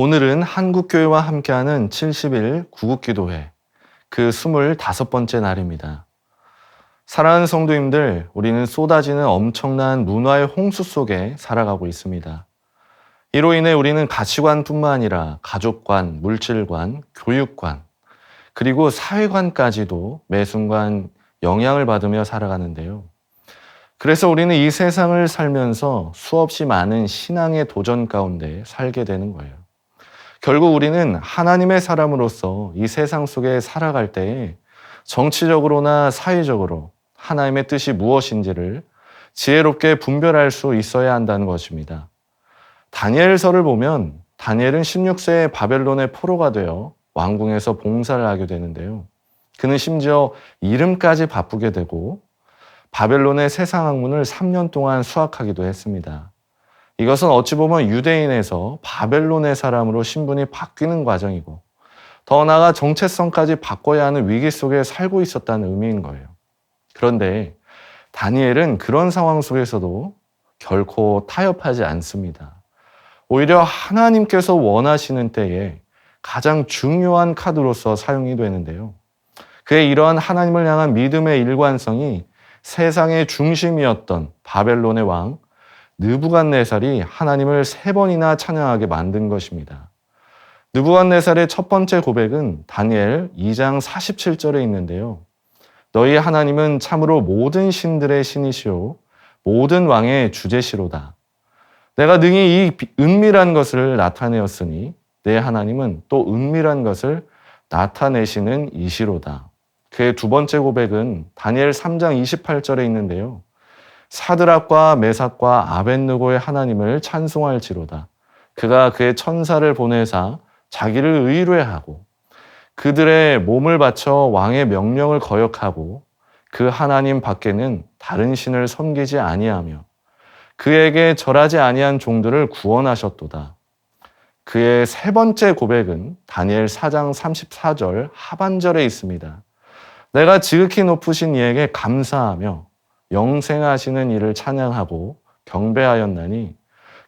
오늘은 한국교회와 함께하는 70일 구국기도회 그 25번째 날입니다. 사랑하는 성도님들, 우리는 쏟아지는 엄청난 문화의 홍수 속에 살아가고 있습니다. 이로 인해 우리는 가치관뿐만 아니라 가족관, 물질관, 교육관, 그리고 사회관까지도 매 순간 영향을 받으며 살아가는데요. 그래서 우리는 이 세상을 살면서 수없이 많은 신앙의 도전 가운데 살게 되는 거예요. 결국 우리는 하나님의 사람으로서 이 세상 속에 살아갈 때에 정치적으로나 사회적으로 하나님의 뜻이 무엇인지를 지혜롭게 분별할 수 있어야 한다는 것입니다. 다니엘서를 보면 다니엘은 16세에 바벨론의 포로가 되어 왕궁에서 봉사를 하게 되는데요. 그는 심지어 이름까지 바꾸게 되고 바벨론의 세상 학문을 3년 동안 수학하기도 했습니다. 이것은 어찌 보면 유대인에서 바벨론의 사람으로 신분이 바뀌는 과정이고 더 나아가 정체성까지 바꿔야 하는 위기 속에 살고 있었다는 의미인 거예요. 그런데 다니엘은 그런 상황 속에서도 결코 타협하지 않습니다. 오히려 하나님께서 원하시는 때에 가장 중요한 카드로서 사용이 되는데요. 그의 이러한 하나님을 향한 믿음의 일관성이 세상의 중심이었던 바벨론의 왕 느부갓네살이 하나님을 3번이나 찬양하게 만든 것입니다. 느부갓네살의 첫 번째 고백은 다니엘 2장 47절에 있는데요. 너희 하나님은 참으로 모든 신들의 신이시오 모든 왕의 주제시로다. 내가 능히 이 은밀한 것을 나타내었으니 내 하나님은 또 은밀한 것을 나타내시는 이시로다. 그의 두 번째 고백은 다니엘 3장 28절에 있는데요. 사드락과 메삭과 아벳느고의 하나님을 찬송할지로다. 그가 그의 천사를 보내사 자기를 의뢰하고 그들의 몸을 바쳐 왕의 명령을 거역하고 그 하나님 밖에는 다른 신을 섬기지 아니하며 그에게 절하지 아니한 종들을 구원하셨도다. 그의 세 번째 고백은 다니엘 4장 34절 하반절에 있습니다. 내가 지극히 높으신 이에게 감사하며 영생하시는 이를 찬양하고 경배하였나니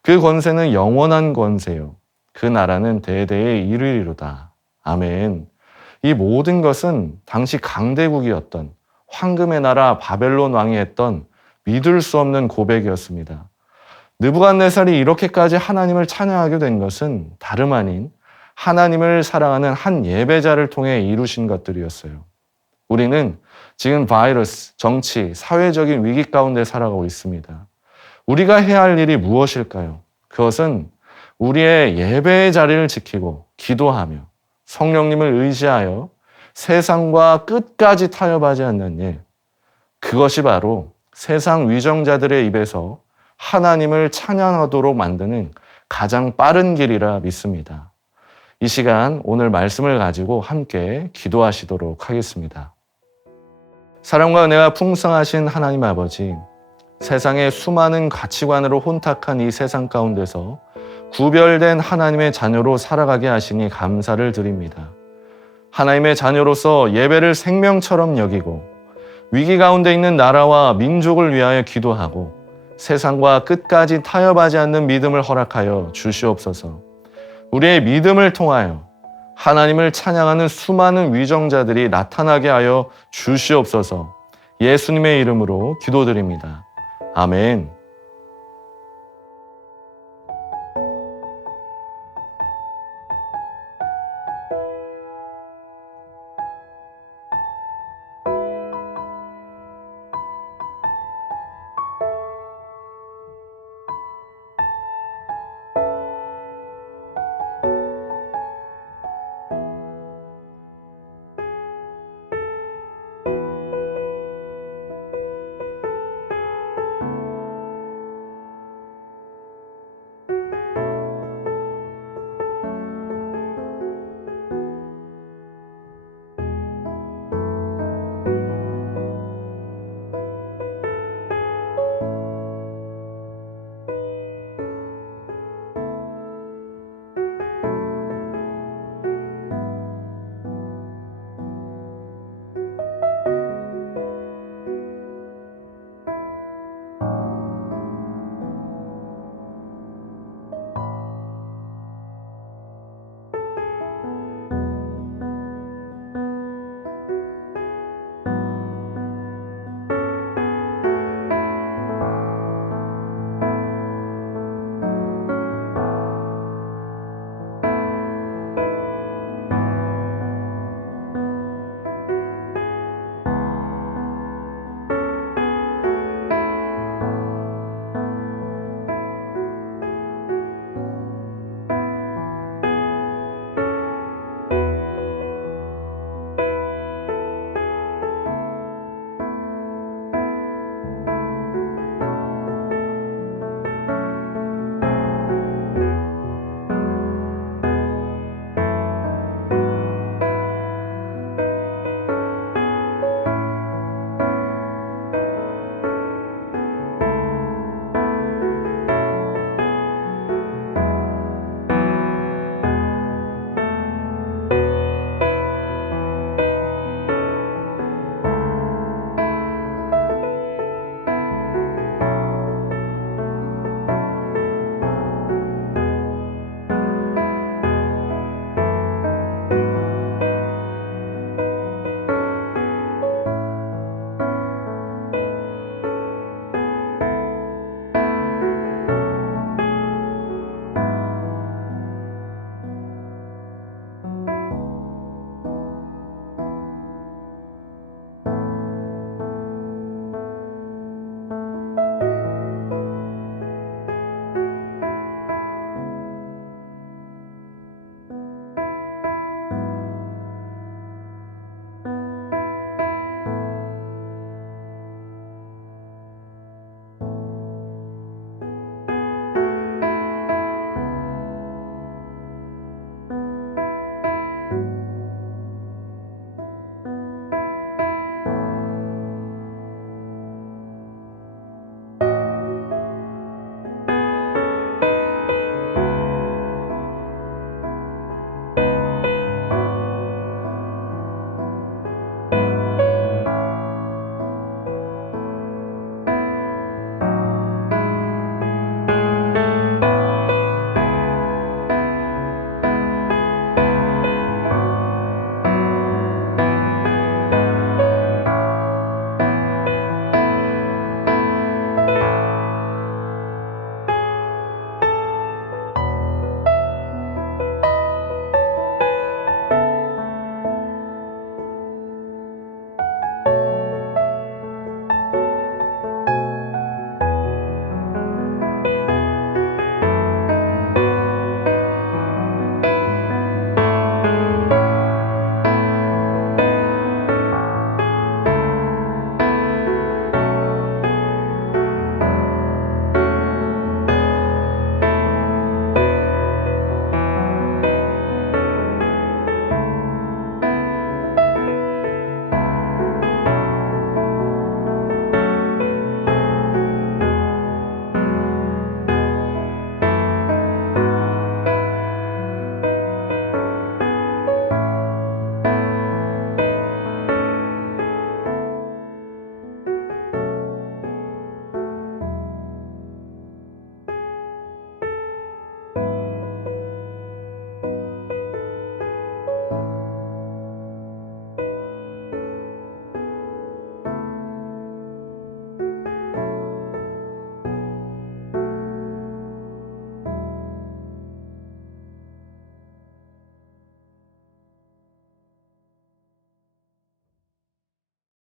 그 권세는 영원한 권세요. 그 나라는 대대에 이르리로다. 아멘. 이 모든 것은 당시 강대국이었던 황금의 나라 바벨론 왕이 했던 믿을 수 없는 고백이었습니다. 느부갓네살이 이렇게까지 하나님을 찬양하게 된 것은 다름 아닌 하나님을 사랑하는 한 예배자를 통해 이루신 것들이었어요. 우리는 지금 바이러스, 정치, 사회적인 위기 가운데 살아가고 있습니다. 우리가 해야 할 일이 무엇일까요? 그것은 우리의 예배의 자리를 지키고 기도하며 성령님을 의지하여 세상과 끝까지 타협하지 않는 일. 그것이 바로 세상 위정자들의 입에서 하나님을 찬양하도록 만드는 가장 빠른 길이라 믿습니다. 이 시간 오늘 말씀을 가지고 함께 기도하시도록 하겠습니다. 사랑과 은혜가 풍성하신 하나님 아버지, 세상의 수많은 가치관으로 혼탁한 이 세상 가운데서 구별된 하나님의 자녀로 살아가게 하시니 감사를 드립니다. 하나님의 자녀로서 예배를 생명처럼 여기고 위기 가운데 있는 나라와 민족을 위하여 기도하고 세상과 끝까지 타협하지 않는 믿음을 허락하여 주시옵소서. 우리의 믿음을 통하여 하나님을 찬양하는 수많은 위정자들이 나타나게 하여 주시옵소서. 예수님의 이름으로 기도드립니다. 아멘.